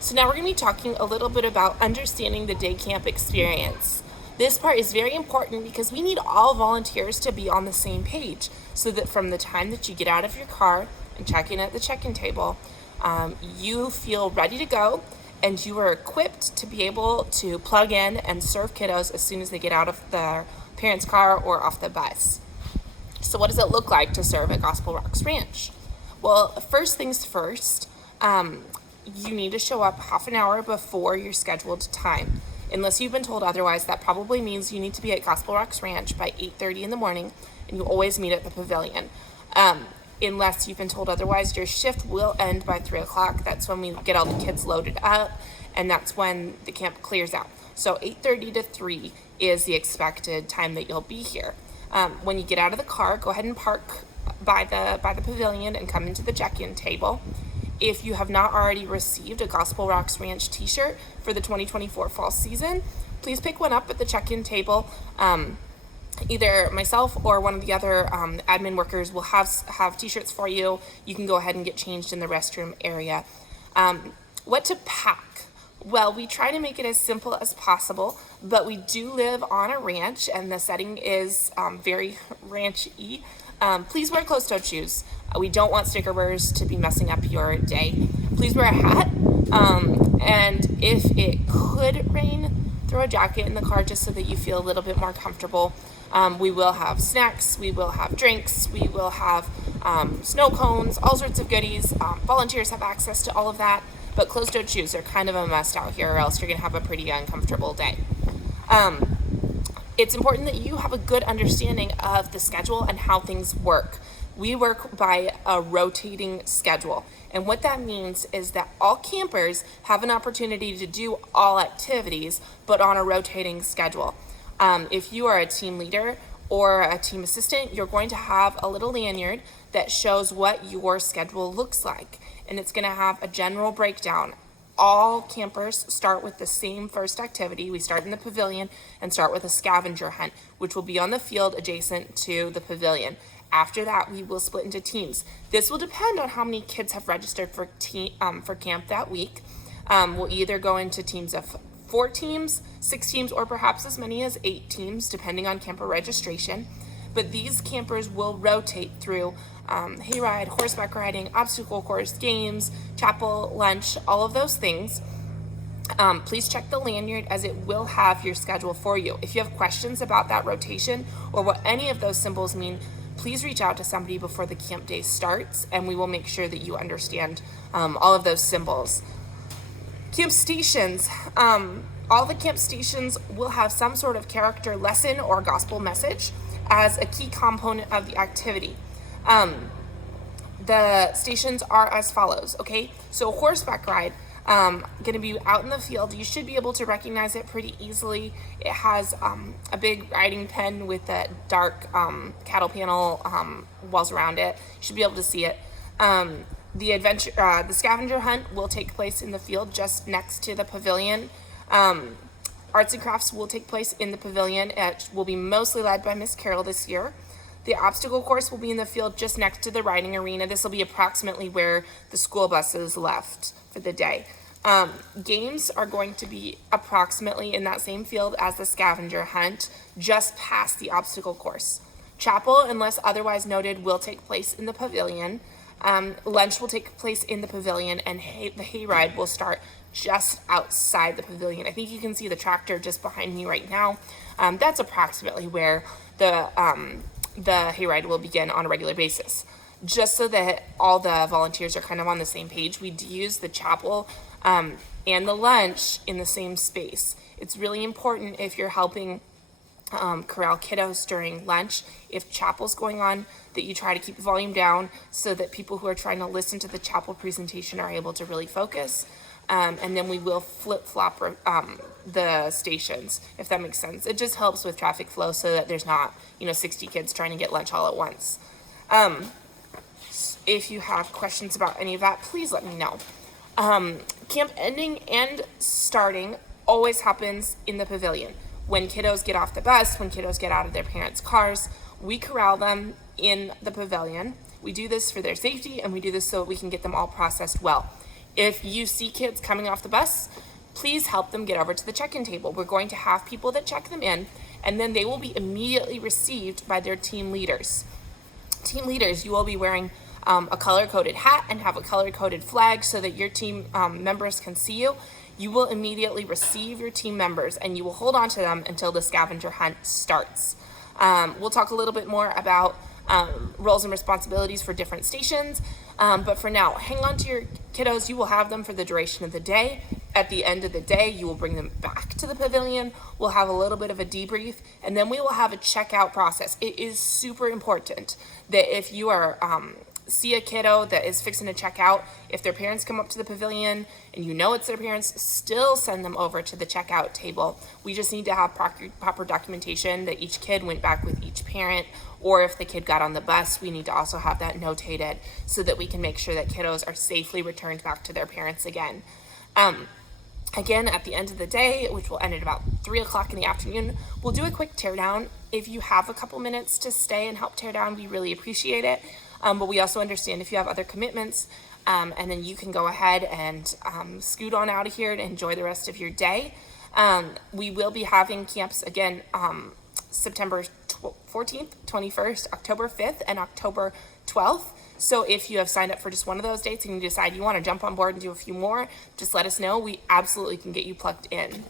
So now we're going to be talking a little bit about understanding the day camp experience. This part is very important because we need all volunteers to be on the same page so that from the time that you get out of your car and check in at the check-in table, you feel ready to go and you are equipped to be able to plug in and serve kiddos as soon as they get out of their parents' car or off the bus. So what does it look like to serve at Gospel Rocks Ranch? Well, first things first, you need to show up half an hour before your scheduled time. Unless you've been told otherwise, that probably means you need to be at Gospel Rocks Ranch by 8:30 in the morning, and you always meet at the pavilion. Unless you've been told otherwise, your shift will end by 3 o'clock. That's when we get all the kids loaded up, and that's when the camp clears out. So 8:30 to 3 is the expected time that you'll be here. When you get out of the car, go ahead and park by the pavilion and come into the check-in table. If you have not already received a Gospel Rocks Ranch t-shirt for the 2024 fall season, please pick one up at the check-in table. Either myself or one of the other admin workers will have t-shirts for you. You can go ahead and get changed in the restroom area. What to pack? Well, we try to make it as simple as possible, but we do live on a ranch and the setting is very ranch-y. Please wear closed-toed shoes. We don't want sticker burrs to be messing up your day. Please wear a hat. And if it could rain, throw a jacket in the car just so that you feel a little bit more comfortable. We will have snacks, we will have drinks, we will have snow cones, all sorts of goodies. Volunteers have access to all of that, but closed-toed shoes are kind of a must out here or else you're gonna have a pretty uncomfortable day. It's important that you have a good understanding of the schedule and how things work. We work by a rotating schedule. And what that means is that all campers have an opportunity to do all activities, but on a rotating schedule. If you are a team leader or a team assistant, you're going to have a little lanyard that shows what your schedule looks like. And it's gonna have a general breakdown. All campers start with the same first activity. We start in the pavilion and start with a scavenger hunt, which will be on the field adjacent to the pavilion. After that, we will split into teams. This will depend on how many kids have registered for camp that week. We'll either go into teams of 4 teams, 6 teams, or perhaps as many as 8 teams, depending on camper registration. But these campers will rotate through hayride, horseback riding, obstacle course, games, chapel, lunch, all of those things. Please check the lanyard as it will have your schedule for you. If you have questions about that rotation or what any of those symbols mean, please reach out to somebody before the camp day starts and we will make sure that you understand all of those symbols. Camp stations. All the camp stations will have some sort of character lesson or gospel message as a key component of the activity. The stations are as follows, okay? So horseback ride, gonna be out in the field. You should be able to recognize it pretty easily. It has a big riding pen with a dark cattle panel walls around it. You should be able to see it. The scavenger hunt will take place in the field just next to the pavilion. Arts and crafts will take place in the pavilion. It will be mostly led by Miss Carol this year. The obstacle course will be in the field just next to the riding arena. This will be approximately where the school buses left for the day. Games are going to be approximately in that same field as the scavenger hunt, just past the obstacle course. Chapel, unless otherwise noted, will take place in the pavilion. Lunch will take place in the pavilion, and the hayride will start just outside the pavilion. I think you can see the tractor just behind me right now. That's approximately where the hayride will begin on a regular basis. Just so that all the volunteers are kind of on the same page, we do use the chapel and the lunch in the same space. It's really important if you're helping corral kiddos during lunch, if chapel's going on, that you try to keep the volume down so that people who are trying to listen to the chapel presentation are able to really focus. And then we will flip-flop the stations, if that makes sense. It just helps with traffic flow so that there's not, 60 kids trying to get lunch all at once. If you have questions about any of that, please let me know. Camp ending and starting always happens in the pavilion. When kiddos get off the bus, when kiddos get out of their parents' cars, we corral them in the pavilion. We do this for their safety and we do this so that we can get them all processed well. If you see kids coming off the bus, please help them get over to the check-in table. We're going to have people that check them in, and then they will be immediately received by their team leaders. Team leaders, you will be wearing a color-coded hat and have a color-coded flag so that your team members can see you. You will immediately receive your team members, and you will hold on to them until the scavenger hunt starts. We'll talk a little bit more about roles and responsibilities for different stations, but for now, hang on to your kiddos. You will have them for the duration of the day. At the end of the day, you will bring them back to the pavilion. We'll have a little bit of a debrief, and then we will have a checkout process. It is super important that if you are see a kiddo that is fixing to check out, if their parents come up to the pavilion and you know it's their parents, still send them over to the checkout table. We just need to have proper documentation that each kid went back with each parent, or if the kid got on the bus, we need to also have that notated so that we can make sure that kiddos are safely returned back to their parents again. Again, at the end of the day, which will end at about 3 o'clock in the afternoon, we'll do a quick teardown. If you have a couple minutes to stay and help tear down, we really appreciate it. But we also understand if you have other commitments, and then you can go ahead and scoot on out of here to enjoy the rest of your day. We will be having camps again September 14th, 21st, October 5th, and October 12th. So if you have signed up for just one of those dates and you decide you want to jump on board and do a few more, just let us know. We absolutely can get you plugged in.